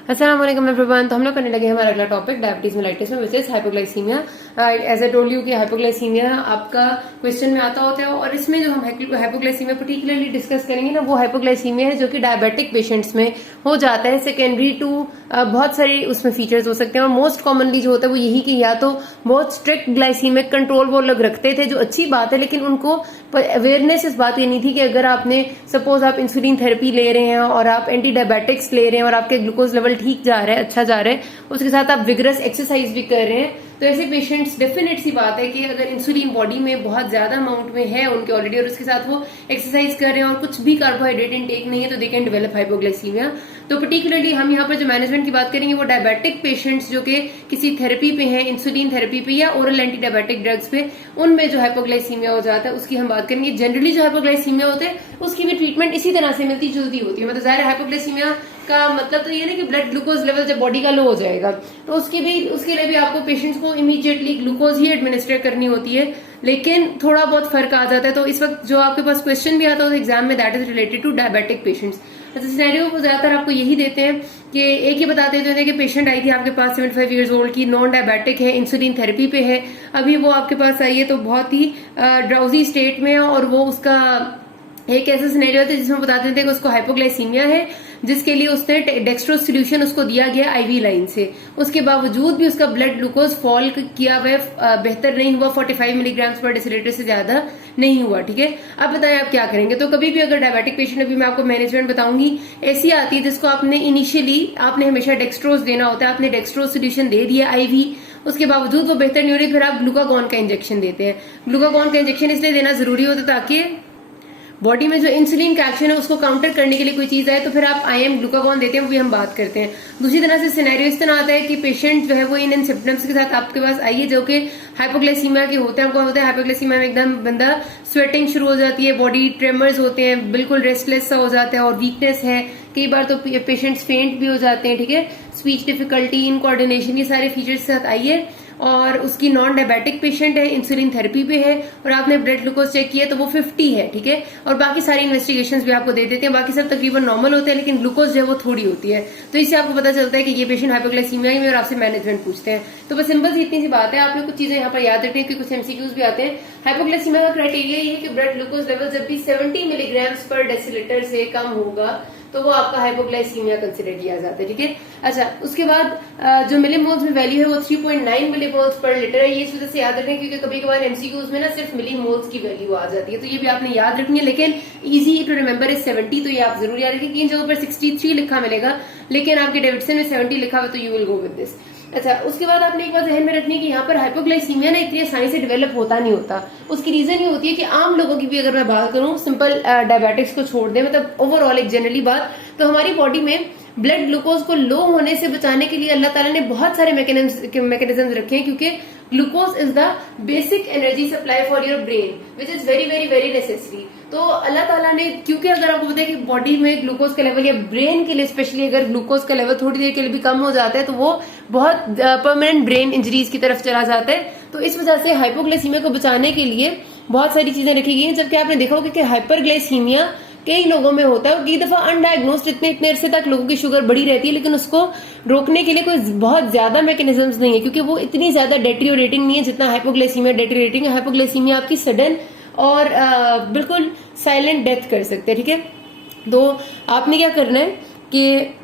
अस्सलाम वालेकुम एवरीवन। तो हम लोग करने लगे हमारा अगला टॉपिक डायबिटीज मेलाइटिस में which is hypoglycaemia. As I told you कि हाइपोग्लाइसीमिया आपका क्वेश्चन में आता होता है और इसमें जो हम हाइपोग्लाइसीमिया पर्टिकुलरली डिस्कस करेंगे ना वो हाइपोग्लाइसीमिया है जो कि डायबिटिक पेशेंट्स में हो जाता है सेकेंडरी टू बहुत सारी उसमें फीचर्स हो सकते हैं और मोस्ट कॉमनली जो होता है वो यही कि या तो बहुत स्ट्रिक्ट ग्लाइसीमिक कंट्रोल वो लोग रखते थे जो अच्छी बात है, लेकिन उनको अवेयरनेस इस बात ये नहीं थी कि अगर आपने सपोज आप इंसुलिन थेरेपी ले रहे हैं और आप एंटी डायबिटिक्स ले रहे हैं और आपके ग्लूकोज लेवल ठीक जा रहा है, अच्छा जा रहा है, उसके साथ आप विगरस एक्सरसाइज भी कर रहे हैं, तो ऐसे पेशेंट्स डेफिनेट सी बात है कि अगर इंसुलिन बॉडी में बहुत ज्यादा अमाउंट में है उनके ऑलरेडी और उसके साथ वो एक्सरसाइज कर रहे हैं और कुछ भी कार्बोहाइड्रेट इनटेक नहीं है तो दे कैन डेवलप हाइपोग्लाइसीमिया। तो पर्टिकुलरली हम यहाँ पर जो मैनेजमेंट की बात करेंगे वो डायबिटिक पेशेंट्स जो कि किसी थेरेपी पे हैं, इंसुलिन थेरेपी पे या ओरल एंटी डायबिटिक ड्रग्स पे, उनमें जो हाइपोग्लाइसीमिया हो जाता है उसकी हम बात करेंगे। जनरली जो हाइपोग्लाइसीमिया होते हैं उसकी भी ट्रीटमेंट इसी तरह से मिलती जुलती होती है। मतलब जाहिर हाइपोग्लाइसीमिया का मतलब तो ये ना कि ब्लड ग्लूकोज लेवल जब बॉडी का लो हो जाएगा तो उसके लिए भी आपको पेशेंट्स को इमीडिएटली ग्लूकोज ही एडमिनिस्टर करनी होती है, लेकिन थोड़ा बहुत फर्क आ जाता है। तो इस वक्त जो आपके पास क्वेश्चन भी आता है एग्जाम में that is related to diabetic patients. अच्छा, सिनेरियो को ज्यादातर आपको यही देते हैं कि एक ही बताते हैं कि पेशेंट आई थी आपके पास 75 इयर्स ओल्ड की, नॉन डायबिटिक है, इंसुलिन थेरेपी पे है, अभी वो आपके पास आई है तो बहुत ही ड्राउजी स्टेट में है और वो उसका एक ऐसा सिनेरियो था जिसमें बताते थे कि उसको हाइपोग्लाइसीमिया है जिसके लिए उसने डेक्स्ट्रोज सोल्यूशन उसको दिया गया आईवी लाइन से, उसके बावजूद भी उसका ब्लड ग्लूकोज फॉल किया हुआ बेहतर नहीं हुआ, 45 मिलीग्राम पर डेसीलीटर से ज्यादा नहीं हुआ। ठीक है, अब बताएं आप क्या करेंगे। तो कभी भी अगर डायबिटिक पेशेंट, अभी मैं आपको मैनेजमेंट बताऊंगी, ऐसी आती है जिसको आपने इनिशियली आपने हमेशा डेक्स्ट्रोज देना होता है, आपने डेक्स्ट्रोज सोल्यूशन दे दिया आईवी, उसके बावजूद वो बेहतर नहीं हो रही, फिर आप ग्लूकागॉन का इंजेक्शन देते हैं। ग्लूकागॉन का इंजेक्शन इसलिए देना जरूरी होता है ताकि बॉडी में जो इंसुलिन का एक्शन है उसको काउंटर करने के लिए कोई चीज आए तो फिर आप आईएम ग्लूकागॉन देते हैं, वो भी हम बात करते हैं। दूसरी तरह से सिनेरियो इस तरह आता है कि पेशेंट जो है वो इन सिम्टम्स के साथ आपके पास आइए जो कि हाइपोग्लाइसीमिया के होते हैं। आपको होता है हाइपोग्लाइसीमिया में एकदम बंदा स्वेटिंग शुरू हो जाती है, बॉडी ट्रेमर्स होते हैं, बिल्कुल रेस्टलेस सा हो जाता है और वीकनेस है, कई बार तो पेशेंट्स फेंट भी हो जाते हैं। ठीक है, स्पीच डिफिकल्टी, इनकोऑर्डिनेशन, ये सारे फीचर्स के साथ आइए और उसकी नॉन डायबिटिक पेशेंट है, इंसुलिन थेरेपी पे है और आपने ब्लड ग्लूकोज चेक किया तो वो 50 है। ठीक है, और बाकी सारी इन्वेस्टिगेशंस भी आपको दे देते हैं, बाकी सब तकरीबन नॉर्मल होते हैं लेकिन ग्लूकोज जो है वो थोड़ी होती है, तो इससे आपको पता चलता है कि ये पेशेंट हाइपोग्लाइसीमिया में और आपसे मैनेजमेंट पूछते हैं। तो बस सिंपल सी इतनी सी बात है, आपने कुछ चीजें यहाँ पर याद रखनी है क्योंकि कुछ एमसीक्यूज भी आते हैं। हाइपोग्लाइसीमिया का क्राइटेरिया ये है कि ब्लड ग्लूकोज लेवल जब भी 70 मिलीग्राम पर डेसीलीटर से कम होगा तो वो आपका हाइपोग्लाइसीमिया कंसिडर किया जाता है। ठीक है, अच्छा, उसके बाद जो मिलीमोल्स में वैल्यू है वो 3.9 मिलीमोल्स पर लीटर है। ये इस वजह से याद रखें क्योंकि कभी कभार एमसीक्यूज में ना सिर्फ मिलीमोल्स की वैल्यू आ जाती है, तो ये भी आपने याद रखनी है, लेकिन इजी टू रिमेम्बर इज 70, तो ये आप जरूर याद रखें। इन जगहों पर 63 लिखा मिलेगा लेकिन आपके डेविडसन में 70 लिखा हुआ, तो you will go with this. अच्छा, उसके बाद आपने एक बात ध्यान में रखनी है कि यहाँ पर हाइपोग्लाइसीमिया ना इतनी आसानी से डेवलप होता नहीं होता। उसकी रीजन ये होती है कि आम लोगों की भी अगर मैं बात करूं, सिंपल डायबिटिक्स को छोड़ दें, मतलब ओवरऑल एक जनरली बात, तो हमारी बॉडी में ब्लड ग्लूकोज को लो होने से बचाने के लिए अल्लाह ताला ने बहुत सारे मैकेनिज्म रखे हैं, क्योंकि glucose is the basic energy supply for your brain which is very very very necessary. तो अल्लाह ताला ने, क्योंकि अगर आपको पता है कि बॉडी में ग्लूकोज का लेवल या ब्रेन के लिए स्पेशली अगर ग्लूकोज का लेवल थोड़ी देर के लिए भी कम हो जाता है तो वो बहुत परमानेंट ब्रेन इंजरीज की तरफ चला जाता है। तो इस वजह से हाइपोग्लाइसीमिया को बचाने के लिए बहुत सारी चीजें रखी गई हैं, जबकि आपने देखा होगा कि हाइपरग्लाइसीमिया कई लोगों में होता है, कई दफा अनडायग्नोस्ड इतने अरसे तक लोगों की शुगर बढ़ी रहती है, लेकिन उसको रोकने के लिए कोई बहुत ज्यादा मैकेनिज्म्स नहीं है क्योंकि वो इतनी ज्यादा डेटेरियोरेटिंग नहीं है जितना हाइपोग्लाइसीमिया डेटेरियोरेटिंग है। हाइपोग्लाइसीमिया आपकी सडन और बिल्कुल साइलेंट डेथ कर सकते हैं। ठीक है, तो आपने क्या करना है कि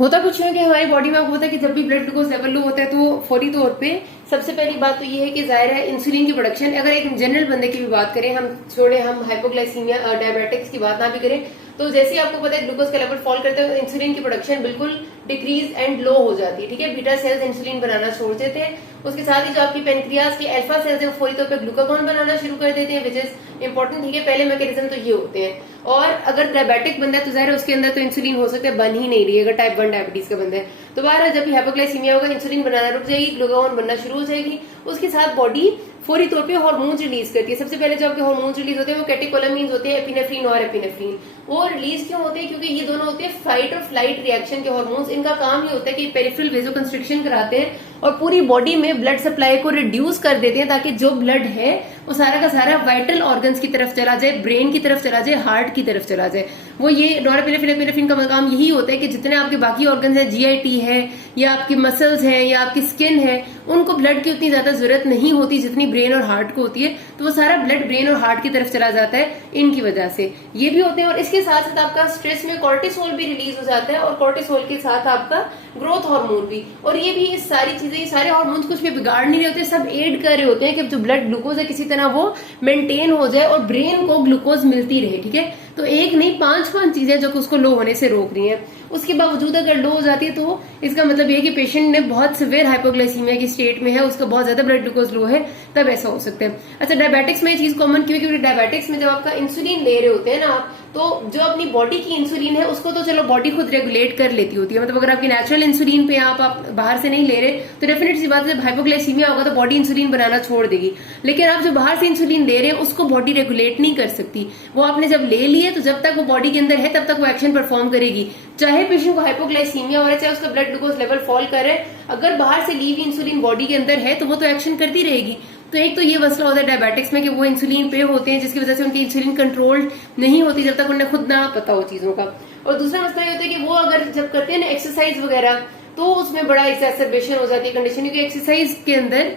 होता कुछ है कि हमारी बॉडी में आपको पता है कि जब भी ब्लड ग्लूकोज लेवल लो होता है तो फौरी तौर पे सबसे पहली बात तो ये है कि जाहिर है इंसुलिन की प्रोडक्शन, अगर एक जनरल बंदे की भी बात करें, हम हाइपोग्लाइसीमिया डायबिटिक्स की बात ना भी करें, तो जैसे ही आपको पता है ग्लूकोज का लेवल फॉल करते हैं इंसुलिन की प्रोडक्शन बिल्कुल डिक्रीज एंड लो हो जाती है। ठीक है, बीटा सेल्स इंसुलिन बनाना छोड़ देते हैं, उसके साथ ही जो आपकी पेनक्रियाज के अल्फा सेल्स है वो फौरी तौर पे ग्लूकागॉन बनाना शुरू कर देते हैं, विच इज इंपॉर्टेंट। ठीक है, पहले मैकेनिज्म तो ये होते हैं। और अगर डायबिटिक बंदा है तो जाहिर है उसके अंदर तो इंसुलिन हो सकता है बन ही नहीं रही है, अगर टाइप 1 डायबिटीज का बंदा है तो बाहर जब भी हाइपोग्लाइसीमिया होगा इंसुलिन बनाना रुक जाएगी, ग्लूकागॉन बनना शुरू हो जाएगी, उसके साथ बॉडी फौरी तौर पे हार्मोन रिलीज करती है। सबसे पहले जो आपके हार्मोन रिलीज होते हैं वो कैटेकोलामीन्स होते हैं, एपिनेफ्रीन और एपिनेफ्रीन। वो रिलीज क्यों होते हैं? क्योंकि ये दोनों होते हैं फाइट और फ्लाइट रिएक्शन के हार्मोन्स। इनका काम ये होता है कि पेरिफेरल वेसोकंस्ट्रिक्शन कराते हैं और पूरी बॉडी में ब्लड सप्लाई को रिड्यूस कर देते हैं ताकि जो ब्लड है वो सारा का सारा वाइटल ऑर्गन्स की तरफ चला जाए, ब्रेन की तरफ चला जाए, हार्ट की तरफ चला जाए। वो ये नॉरेपिनेफ्रिन का काम यही होता है कि जितने आपके बाकी ऑर्गन्स हैं, जीआईटी है या आपकी मसल्स हैं या आपकी स्किन है, उनको ब्लड की उतनी ज्यादा जरूरत नहीं होती जितनी ब्रेन और हार्ट को होती है, तो वो सारा ब्लड ब्रेन और हार्ट की तरफ चला जाता है इनकी वजह से। ये भी होते हैं। और इसके साथ साथ आपका स्ट्रेस में कॉर्टिसोल भी रिलीज हो जाता है और कॉर्टिसोल के साथ आपका ग्रोथ हार्मोन भी। और ये भी इस सारी चीजें, ये सारे हार्मोन्स कुछ भी बिगाड़ नहीं रहे होते, सब एड कर रहे होते हैं कि जो ब्लड ग्लूकोज है किसी तरह वो मेंटेन हो जाए और ब्रेन को ग्लूकोज मिलती रहे। ठीक है, तो एक नहीं 5 चीजें जो कि उसको लो होने से रोक रही हैं। उसके बावजूद अगर लो हो जाती है तो इसका मतलब ये कि पेशेंट ने बहुत सिवियर हाइपोग्लाइसीमिया की स्टेट में है, उसका बहुत ज्यादा ब्लड ग्लूकोज लो है, तब ऐसा हो सकता है। अच्छा, डायबिटिक्स में ये चीज कॉमन क्यों है? क्योंकि डायबिटिक्स में जब आपका इंसुलिन ले रहे होते हैं ना आप, तो जो अपनी बॉडी की इंसुलिन है उसको तो चलो बॉडी खुद रेगुलेट कर लेती होती है। मतलब अगर आपकी नेचुरल इंसुलिन पे आप बाहर से नहीं ले रहे तो डेफिनेट सी बात है, जब हाइपोग्लाइसीमिया होगा तो बॉडी इंसुलिन बनाना छोड़ देगी। लेकिन आप जो बाहर से इंसुलिन ले रहे हैं उसको बॉडी रेगुलेट नहीं कर सकती। वो आपने जब ले ली है तो जब तक वो बॉडी के अंदर है तब तक वो एक्शन परफॉर्म करेगी, चाहे पेशेंट को हाइपोग्लाइसीमिया हो रहा है, चाहे उसका ब्लड ग्लूकोज लेवल फॉल कर रहा है। अगर बाहर से ली हुई इंसुलिन बॉडी के अंदर है तो वो तो एक्शन करती रहेगी। तो एक तो ये मसला होता है डायबिटिक्स में कि वो इंसुलिन पे होते हैं, जिसकी वजह से उनकी इंसुलिन कंट्रोल नहीं होती जब तक उन्हें खुद ना पता हो चीजों का। और दूसरा मसला ये होता है कि वो अगर जब करते हैं ना एक्सरसाइज वगैरह, तो उसमें बड़ा एक्सरबेशन हो जाती है कंडीशन, क्योंकि एक्सरसाइज के अंदर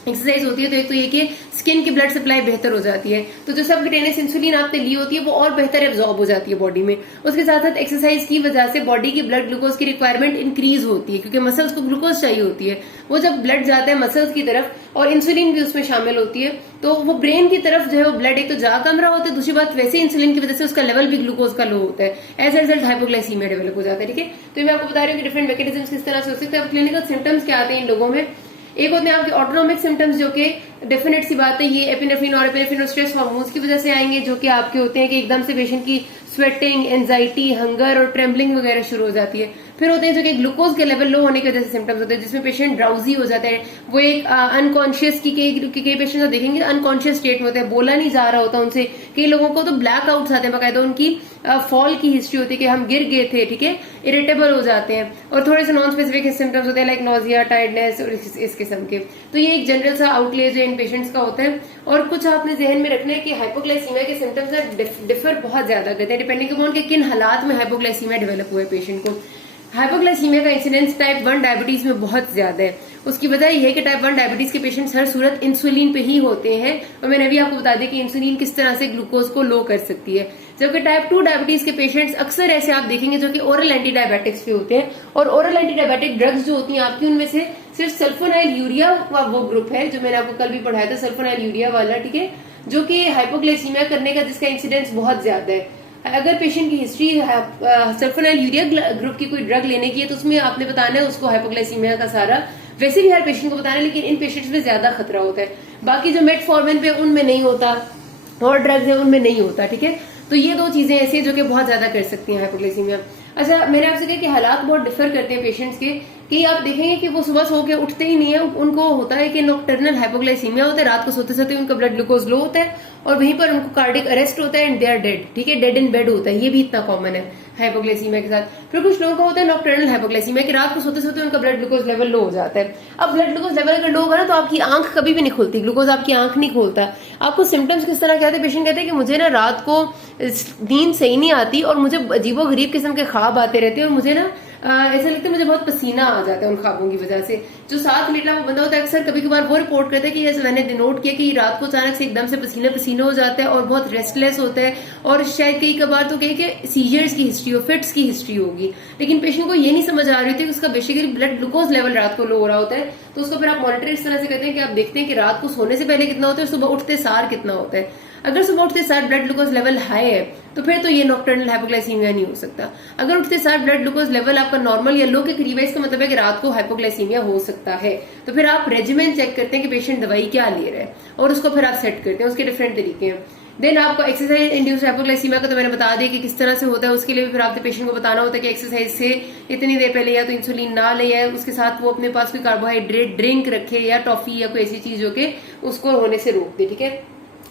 एक्सरसाइज होती है तो एक तो ये कि स्किन की ब्लड सप्लाई बेहतर हो जाती है, तो जो सबक्यूटेनियस इंसुलिन आपने ली होती है वो और बेहतर एब्जॉर्ब हो जाती है बॉडी में। उसके साथ साथ एक्सरसाइज की वजह से बॉडी की ब्लड ग्लूकोज की रिक्वायरमेंट इंक्रीज होती है, क्योंकि मसल्स को ग्लूकोज चाहिए होती है। वो जब ब्लड जाता है मसल्स की तरफ और इंसुलिन भी उसमें शामिल होती है, तो वो ब्रेन की तरफ जो है वो ब्लड एक तो जा कम रहा होता है, दूसरी बात वैसे इंसुलिन की वजह से उसका लेवल भी ग्लूकोज का लो होता है। As a result hypoglycaemia develop हो जाता है। ठीक है, तो मैं आपको बता रही हूँ कि डिफरेंट मैकेनिज्म किस तरह से हो सकते हैं। क्लिनिकल सिम्टम्स क्या आते हैं इन लोगों में? एक होते हैं आपके ऑटोनोमिक सिम्टम्स, जो कि डेफिनेट सी बात है ये एपिनेफ्रिन और एपिनेफ्रिन और स्ट्रेस हार्मोन्स की वजह से आएंगे, जो कि आपके होते हैं कि एकदम से पेशेंट की स्वेटिंग, एंजाइटी, हंगर और ट्रेम्बलिंग वगैरह शुरू हो जाती है। फिर होते हैं जो कि ग्लूकोज के लेवल लो होने की वजह से सिम्टम्स होते हैं, जिसमें पेशेंट ड्राउजी हो जाते हैं। वो एक अनकॉन्शियस की कई पेशेंट देखेंगे अनकॉन्शियस स्टेट में होते हैं, बोला नहीं जा रहा होता उनसे। कई लोगों को तो ब्लैक आउट्स आते हैं, बाकायदा उनकी फॉल की हिस्ट्री होती है कि हम गिर गए थे। ठीक है, इरिटेबल हो जाते हैं। और थोड़े से नॉन स्पेसिफिक सिम्टम्स होते हैं लाइक नोजिया, टायर्डनेस और इस किस्म के। तो ये एक जनरल सा आउटले जो इन पेशेंट्स का होता है। और कुछ आपने जहन में रखना है कि हाइपोग्लाइसीमिया के सिम्टम्स डिफर बहुत ज्यादा करते हैं डिपेंडिंग अपॉन कि किन हालात में हाइपोग्लाइसीमिया डेवलप हुआ है पेशेंट को। हाइपोग्लाइसीमिया का इंसिडेंस टाइप 1 डायबिटीज में बहुत ज्यादा है। उसकी वजह यह है कि टाइप 1 डायबिटीज के पेशेंट्स हर सूरत इंसुलिन पे ही होते हैं, और मैंने अभी आपको बता दिया कि इंसुलिन किस तरह से ग्लूकोज को लो कर सकती है। जबकि टाइप 2 डायबिटीज के पेशेंट्स अक्सर ऐसे आप देखेंगे जो कि ओरल एंटी डायबिटिक्स पे होते हैं, और ओरल एंटी डायबिटिक ड्रग्स जो होती हैं आपकी, उनमें से सिर्फ सल्फोनाइल यूरिया का वो ग्रुप है जो मैंने आपको कल भी पढ़ाया था, सल्फोनाइल यूरिया वाला। ठीक है, जो कि हाइपोग्लाइसीमिया करने का जिसका इंसिडेंस बहुत ज्यादा है। अगर पेशेंट की हिस्ट्री सल्फोनाइल यूरिया ग्रुप की कोई ड्रग लेने की है तो उसमें आपने बताना है उसको हाइपोग्लाइसीमिया का सारा, वैसे भी हर पेशेंट को बताना है, लेकिन इन पेशेंट्स में ज्यादा खतरा होता है। बाकी जो मेटफॉर्मिन पे उनमें नहीं होता, और ड्रग्स है उनमें नहीं होता। ठीक है, तो ये दो चीजें ऐसी हैं जो कि बहुत ज्यादा कर सकती हैं हाइपोग्लाइसीमिया। अच्छा, मैंने आपसे कहा कि हालात बहुत डिफर करते हैं पेशेंट्स के, कि आप देखेंगे कि वो सुबह सो के उठते ही नहीं है, उनको होता है कि नॉकटर्नल हाइपोग्लाइसीमिया होता है, रात को सोते सोते उनका ब्लड ग्लूकोज लो होता है और वहीं पर उनको कार्डिक अरेस्ट होता है एंड दे आर डेड। ठीक है, डेड इन बेड होता है, ये भी इतना कॉमन है हाइपोग्लाइसीमिया के साथ। फिर कुछ लोगों का होता है नॉकटर्नल हाइपोग्लाइसीमिया कि रात को सोते सोते उनका ब्लड ग्लूकोज लेवल लो हो जाता है। अब ब्लड ग्लूकोज लेवल अगर लो होगा ना तो आपकी आंख कभी भी नहीं खुलती, ग्लूकोज आपकी आंख नहीं खोलता। आपको सिम्टम्स किस तरह के आते हैं? पेशेंट कहते हैं कि मुझे ना रात को नींद सही नहीं आती और मुझे अजीबो गरीब किस्म के ख्वाब आते रहते हैं, और मुझे ना ऐसा लगता है मुझे बहुत पसीना आ जाता है उन ख्वाबों की वजह से। जो साथ लेटना वो बंदा होता है अक्सर कभी कभार वो रिपोर्ट करता है कि जैसे मैंने नोट किया कि रात को अचानक से एकदम से पसीना पसीना हो जाता है और बहुत रेस्टलेस होता है, और शायद कई कभार तो कहे कि सीजर्स की हिस्ट्री हो, फिट्स की हिस्ट्री होगी। लेकिन पेशेंट को ये नहीं समझ आ रही थी कि उसका बेसिकली ब्लड ग्लूकोज लेवल रात को लो हो रहा होता है। तो उसको फिर आप मॉनिटर इस तरह से करते हैं कि आप देखते हैं कि रात को सोने से पहले कितना होता है और सुबह उठते सार कितना होता है। अगर सुबह उठते सार ब्लड ग्लूकोज लेवल हाई है तो फिर तो ये नॉकटर्नल हाइपोग्लाइसीमिया नहीं हो सकता। अगर उठते सार ब्लड ग्लूकोज लेवल आपका नॉर्मल या लो के करीब है, इसका मतलब है कि रात को हाइपोग्लाइसीमिया हो सकता है। तो फिर आप रेजिमेंट चेक करते हैं कि पेशेंट दवाई क्या ले रहा है और उसको फिर आप सेट करते हैं। उसके डिफरेंट तरीके हैं। देन आपको एक्सरसाइज इंड्यूस्ड हाइपोग्लाइसीमिया का तो मैंने बता दिया कि किस तरह से होता है। उसके लिए भी फिर आपके पेशेंट को बताना होता है कि एक्सरसाइज से इतनी देर पहले या तो इंसुलिन ना ले, या उसके साथ वो अपने पास कोई कार्बोहाइड्रेट ड्रिंक रखे या टॉफी या कोई ऐसी चीज जो कि उसको होने से रोक दे। ठीक है,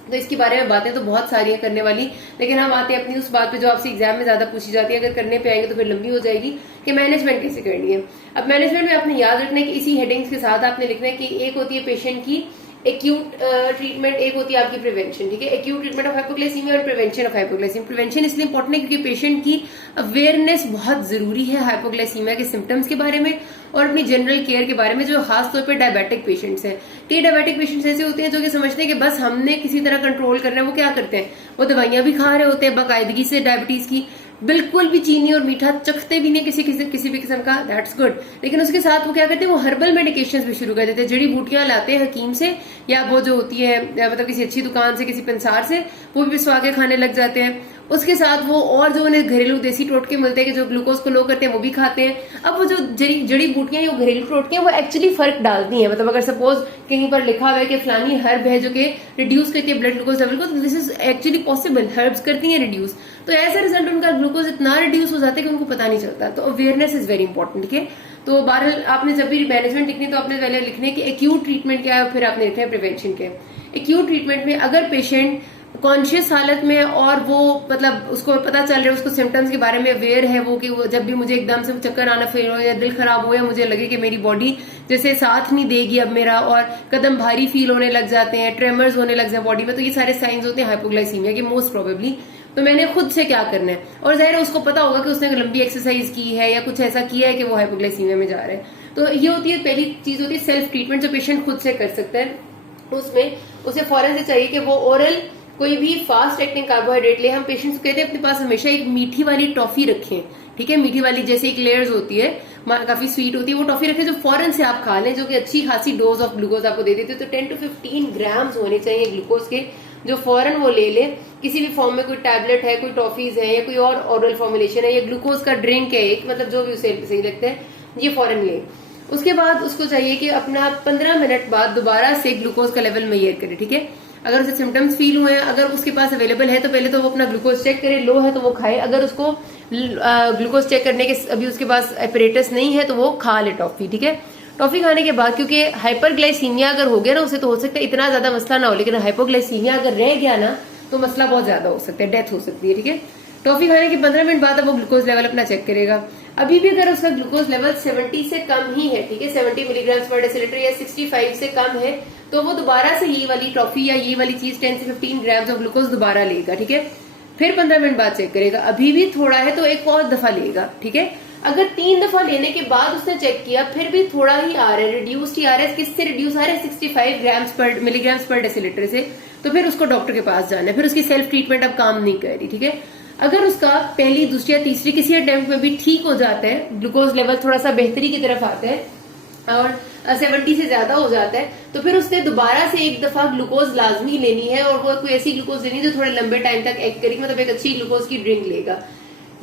तो इसके बारे में बातें तो बहुत सारी हैं करने वाली, लेकिन हम आते हैं अपनी उस बात पे जो आपसे एग्जाम में ज्यादा पूछी जाती है। अगर करने पे आएंगे तो फिर लंबी हो जाएगी कि मैनेजमेंट कैसे करनी है। अब मैनेजमेंट में आपने याद रखना है कि इसी हेडिंग्स के साथ आपने लिखना है कि एक होती है पेशेंट की एक्यूट ट्रीटमेंट, एक होती है आपकी प्रिवेंशन, ठीक है। एक्यूट ट्रीटमेंट ऑफ हाइपोग्लाइसीमिया और प्रिवेंशन ऑफ हाइपोग्लाइसीमिया। प्रिवेंशन इसलिए इंपॉर्टेंट है क्योंकि पेशेंट की अवेयरनेस बहुत जरूरी है हाइपोग्लाइसीमिया के सिम्टम्स के बारे में और अपनी जनरल केयर के बारे में, जो खासतौर पर डायबिटिक पेशेंट्स हैं। कई डायबिटिक पेशेंट्स ऐसे होते हैं जो कि समझते हैं कि बस हमने किसी तरह कंट्रोल करना है। वो क्या करते हैं, वो दवाइयां भी खा रहे होते हैं बाकायदगी से डायबिटीज की, बिल्कुल भी चीनी और मीठा चखते भी नहीं किसी भी किस्म का, दैट्स गुड। लेकिन उसके साथ वो क्या करते हैं, वो हर्बल मेडिकेशंस भी शुरू कर देते हैं। जड़ी बूटियां लाते हैं हकीम से या वो जो होती है मतलब किसी अच्छी दुकान से, किसी पंसार से, वो भी पिसवा के खाने लग जाते हैं। उसके साथ वो और जो उन्हें घरेलू देसी टोटके मिलते हैं कि जो ग्लूकोज को लो करते हैं, वो भी खाते हैं। अब वो जो जड़ी बूटियां या घरेलू टोटके हैं वो एक्चुअली फर्क डालती हैं। मतलब अगर सपोज कहीं पर लिखा हुआ है कि फलानी हर्ब है जो कि रिड्यूस करती है ब्लड ग्लूकोज लेवल को, तो this is actually possible, herbs करती हैं रिड्यूस। तो ऐसा रिजल्ट उनका ग्लूकोज इतना रिड्यूस हो जाता है कि उनको पता नहीं चलता। तो अवेयरनेस इज वेरी इंपॉर्टेंट, ठीक है। तो बहरहाल आपने जब भी मैनेजमेंट लिखनी तो आपने पहले लिखने की एक्यूट ट्रीटमेंट क्या है, फिर आपने लिखना है प्रिवेंशन क्या है। एक्यूट ट्रीटमेंट में अगर पेशेंट कॉन्शियस हालत में और वो मतलब उसको पता चल रहा है, उसको सिम्टम्स के बारे में अवेयर है वो, कि वो जब भी मुझे एकदम से चक्कर आना फिर हो या दिल खराब हो या मुझे लगे कि मेरी बॉडी जैसे साथ नहीं देगी अब मेरा, और कदम भारी फील होने लग जाते हैं, ट्रेमर्स होने लग जाए बॉडी में, तो ये सारे साइंस होते हैं हाइपोग्लाइसीमिया के मोस्ट प्रोबेबली। तो मैंने खुद से क्या करना है, और जाहिर है उसको पता होगा कि उसने लंबी एक्सरसाइज की है या कुछ ऐसा किया है कि वो हाइपोग्लाइसीमिया में जा रहा है। तो ये होती है पहली चीज, होती है सेल्फ ट्रीटमेंट जो पेशेंट खुद से कर सकता है। उसमें उसे फौरन से चाहिए कि वो ओरल कोई भी फास्ट एक्टिंग कार्बोहाइड्रेट ले। हम पेशेंट्स को कहते हैं अपने पास हमेशा एक मीठी वाली टॉफी रखें, ठीक है। मीठी वाली जैसे एक लेयर्स होती है, काफी स्वीट होती है, वो टॉफी रखें जो फौरन से आप खा लें, जो कि अच्छी खासी डोज ऑफ ग्लूकोज आपको दे देती है। तो 10 to 15 ग्राम्स होने चाहिए ग्लूकोज के, जो फौरन वो ले ले। किसी भी फॉर्म में, कोई टैबलेट है, कोई टॉफीज है या कोई और ओरल फॉर्मुलेशन है या ग्लूकोज का ड्रिंक है एक, मतलब जो भी उसे सही लगता है, ये फौरन ले। उसके बाद उसको चाहिए कि अपना 15 मिनट बाद दोबारा से ग्लूकोज का लेवल मेजर करे, ठीक है। अगर उसे सिम्टम्स फील हुए हैं, अगर उसके पास अवेलेबल है तो पहले तो वो अपना ग्लूकोज चेक करे, लो है तो वो खाए। अगर उसको ग्लूकोज चेक करने के अभी उसके पास एपरेटस नहीं है तो वो खा ले टॉफी, ठीक है। टॉफी खाने के बाद, क्योंकि हाइपरग्लाइसीमिया अगर हो गया ना उसे, तो हो सकता है इतना ज्यादा मसला ना हो, लेकिन हाइपोग्लाइसीमिया अगर रह गया ना तो मसला बहुत ज्यादा हो सकता है, डेथ हो सकती है, ठीक है। टॉफी खाने के 15 मिनट बाद अब वो ग्लूकोज लेवल अपना चेक करेगा। अभी भी अगर उसका ग्लूकोज लेवल 70 से कम ही है, ठीक है, 70 मिलीग्राम पर डेसीलीटर या 65 से कम है, तो वो दोबारा से ये वाली टॉफी या ये वाली चीज 10 से 15 ग्राम ऑफ ग्लूकोज दोबारा लेगा, ठीक है। फिर 15 मिनट बाद चेक करेगा, अभी भी थोड़ा है तो एक और दफा लेगा, ठीक है। अगर 3 दफा लेने के बाद उसने चेक किया फिर भी थोड़ा ही आ रहा है, रिड्यूस्ड ही आ रहा है, किससे रिड्यूस आ रहा है, 65 मिलीग्राम पर डेसीलीटर से, तो फिर उसको डॉक्टर के पास जाना है। फिर उसकी सेल्फ ट्रीटमेंट अब काम नहीं कर रही, ठीक है। अगर उसका पहली, दूसरी या तीसरी किसी अटेम्प्ट में भी ठीक हो जाता है, ग्लूकोज लेवल थोड़ा सा बेहतरी की तरफ आता है और 70 से ज्यादा हो जाता है, तो फिर उसने दोबारा से एक दफा ग्लूकोज लाजमी लेनी है, और वो कोई ऐसी ग्लूकोज लेनी है जो थोड़े लंबे टाइम तक एक्ट करेगी, मतलब एक अच्छी ग्लूकोज की ड्रिंक लेगा।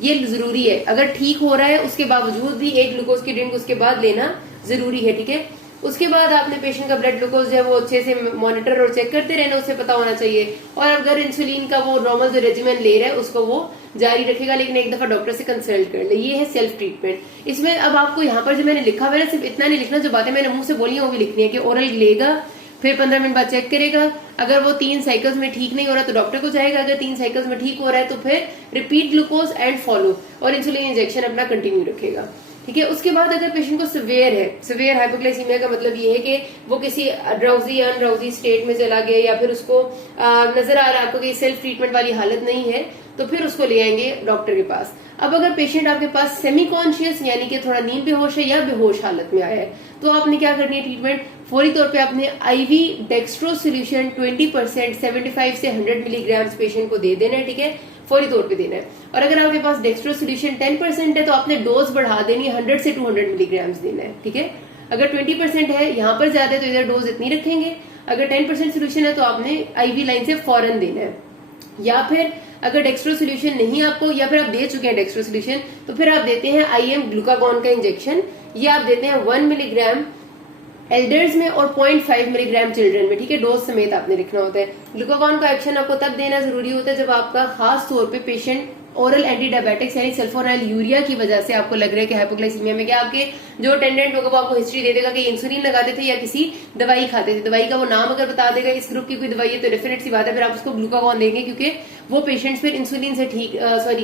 ये जरूरी है, अगर ठीक हो रहा है उसके बावजूद भी एक ग्लूकोज की ड्रिंक उसके बाद लेना जरूरी है, ठीक है। उसके बाद आपने पेशेंट का ब्लड ग्लूकोज है वो अच्छे से मॉनिटर और चेक करते रहना, उसे पता होना चाहिए। और अगर इंसुलिन का वो नॉर्मल जो रेजिमेंट ले रहा है उसको वो जारी रखेगा, लेकिन एक दफा डॉक्टर से कंसल्ट कर ले। ये है सेल्फ ट्रीटमेंट। इसमें अब आपको यहाँ पर जो मैंने लिखा हुआ है सिर्फ इतना नहीं लिखना, जो बातें मैंने मुंह से बोली है वो भी लिखनी है कि ओरल लेगा, फिर 15 मिनट बाद चेक करेगा, अगर वो 3 साइकिल्स में ठीक नहीं हो रहा तो डॉक्टर को जाएगा, अगर 3 साइकिल्स में ठीक हो रहा है तो फिर रिपीट ग्लूकोज एंड फॉलो, और इंसुलिन इंजेक्शन अपना कंटिन्यू रखेगा, ठीक है। उसके बाद अगर पेशेंट को सिवियर है, सिवियर हाइपोग्लाइसीमिया का मतलब ये है कि वो किसी ड्राउजी या अनड्राउजी स्टेट में चला गया, या फिर उसको नजर आ रहा है आपको कि सेल्फ ट्रीटमेंट वाली हालत नहीं है, तो फिर उसको ले आएंगे डॉक्टर के पास। अब अगर पेशेंट आपके पास सेमी कॉन्शियस यानी कि थोड़ा नींद बेहोश है या बेहोश हालत में आया है, तो आपने क्या करनी है ट्रीटमेंट, फौरी तौर पे आपने आईवी डेक्स्ट्रो सोल्यूशन 20% 75 से 100 मिलीग्राम पेशेंट को दे देना है, ठीक है, फौरी तौर पे देना है। और अगर आपके पास डेक्स्ट्रो सोल्यूशन 10% है तो आपने डोज बढ़ा देनी है, 100 से 200 मिलीग्राम देना है, ठीक है। अगर 20% है, यहाँ पर ज्यादा है तो इधर डोज इतनी रखेंगे। अगर 10% सोल्यूशन है तो आपने आईवी लाइन से फौरन देना है। या फिर अगर डेक्स्ट्रो सोल्यूशन नहीं आपको, या फिर आप दे चुके हैं डेक्स्ट्रो सोल्यूशन, तो फिर आप देते हैं आईएम ग्लूकागॉन का इंजेक्शन, ये आप देते हैं 1 मिलीग्राम एल्डर्स में और 0.5 मिलीग्राम चिल्ड्रन में, ठीक है। डोज समेत आपने लिखना होता है। ग्लूकागॉन का एक्शन आपको तब देना जरूरी होता है जब आपका खास तौर पे पेशेंट ओरल एंटी डायबिटिक्स यानी सल्फोनाइल यूरिया की वजह से आपको लग रहा है कि हाइपोग्लाइसीमिया में, क्या आपके जो अटेंडेंट होगा वो आपको हिस्ट्री दे देगा कि इंसुलिन लगाते थे या किसी दवाई खाते थे, दवाई का वो नाम अगर बता देगा इस ग्रुप की कोई दवाई है तो डेफिनेट सी बात है फिर आप उसको ग्लूकागॉन देंगे, क्योंकि वो पेशेंट्स फिर इंसुलिन से ठीक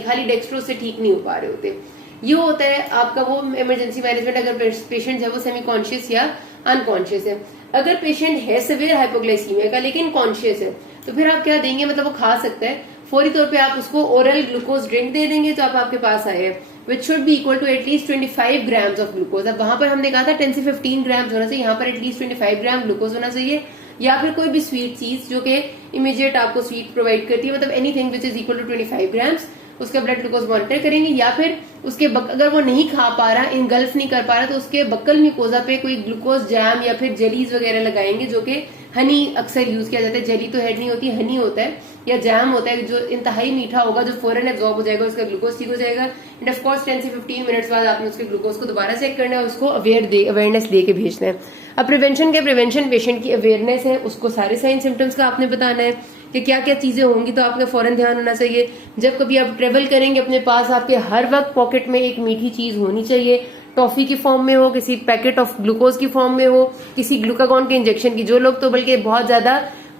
खाली डेक्स्ट्रो से ठीक नहीं हो पा रहे होते। ये होता है आपका वो इमरजेंसी मैनेजमेंट अगर पेशेंट है वो सेमी कॉन्शियस या अनकॉन्शियस है। अगर पेशेंट है सिवियर हाइपोग्लाइसीमिया का लेकिन कॉन्शियस है तो फिर आप क्या देंगे, मतलब वो खा सकता है, फौरी तौर पे आप उसको ओरल ग्लूकोज ड्रिंक दे देंगे जो आप आपके पास आए हैं, which should be equal to at least 25 grams of glucose. अब वहां पर हमने कहा था 10 से 15 ग्राम्स होना चाहिए, यहाँ पर एटलीस्ट 25 ग्राम ग्लूकोज होना चाहिए, या फिर कोई भी स्वीट चीज जो कि इमीडिएट आपको स्वीट प्रोवाइड करती है, मतलब anything which is equal to 25 grams, उसका ब्लड ग्लूकोज मॉनिटर करेंगे। या फिर उसके अगर वो नहीं खा पा रहा, इनगल्फ नहीं कर पा रहा, तो उसके बक्कल म्यूकोजा पे कोई ग्लूकोज जैम या फिर जेलीज वगैरह लगाएंगे, जो कि हनी अक्सर यूज किया जाता है। जेली तो हेड नहीं होती, हनी होता है या जैम होता है जो इंतहाई मीठा होगा, जो फौरन एब्जॉर्ब हो जाएगा, उसका ग्लूकोज ठीक हो जाएगा। एंड ऑफ कोर्स 10 से 15 मिनट्स बाद आपने उसके ग्लूकोज को दोबारा चेक करना है, उसको अवेयरनेस दे के भेजना है। अब प्रिवेंशन पेशेंट की अवेयरनेस है, उसको सारे साइन सिम्टम्स का आपने बताना है कि क्या क्या चीजें होंगी, तो आपका फौरन ध्यान होना चाहिए। जब कभी आप ट्रेवल करेंगे अपने पास आपके हर वक्त पॉकेट में एक मीठी चीज होनी चाहिए, टॉफी की फॉर्म में हो, किसी पैकेट ऑफ ग्लूकोज की फॉर्म में हो, किसी ग्लूकागॉन के इंजेक्शन की। जो लोग तो बल्कि बहुत ज्यादा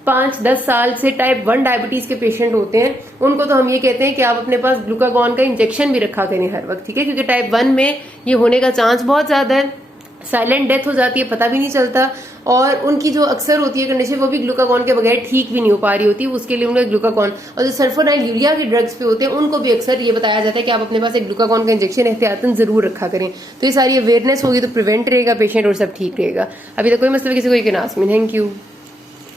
5-10 साल से टाइप 1 डायबिटीज के पेशेंट होते हैं, उनको तो हम ये कहते हैं कि आप अपने पास ग्लूकागॉन का इंजेक्शन भी रखा करें हर वक्त, ठीक है, क्योंकि टाइप 1 में ये होने का चांस बहुत ज्यादा है, साइलेंट डेथ हो जाती है, पता भी नहीं चलता, और उनकी जो अक्सर होती है कंडीशन वो भी ग्लूकागॉन के बगैर ठीक भी नहीं हो पा रही होती, उसके लिए उन्हें ग्लूकागॉन और जो सल्फोनाइल यूरिया के ड्रग्स पे होते हैं उनको भी अक्सर ये बताया जाता है कि आप अपने पास एक ग्लूकागॉन का इंजेक्शन एहतियातन जरूर रखा करें। तो ये सारी अवेयरनेस होगी तो प्रिवेंट रहेगा पेशेंट और सब ठीक रहेगा। अभी तक कोई मसला किसी को can ask me. Thank you.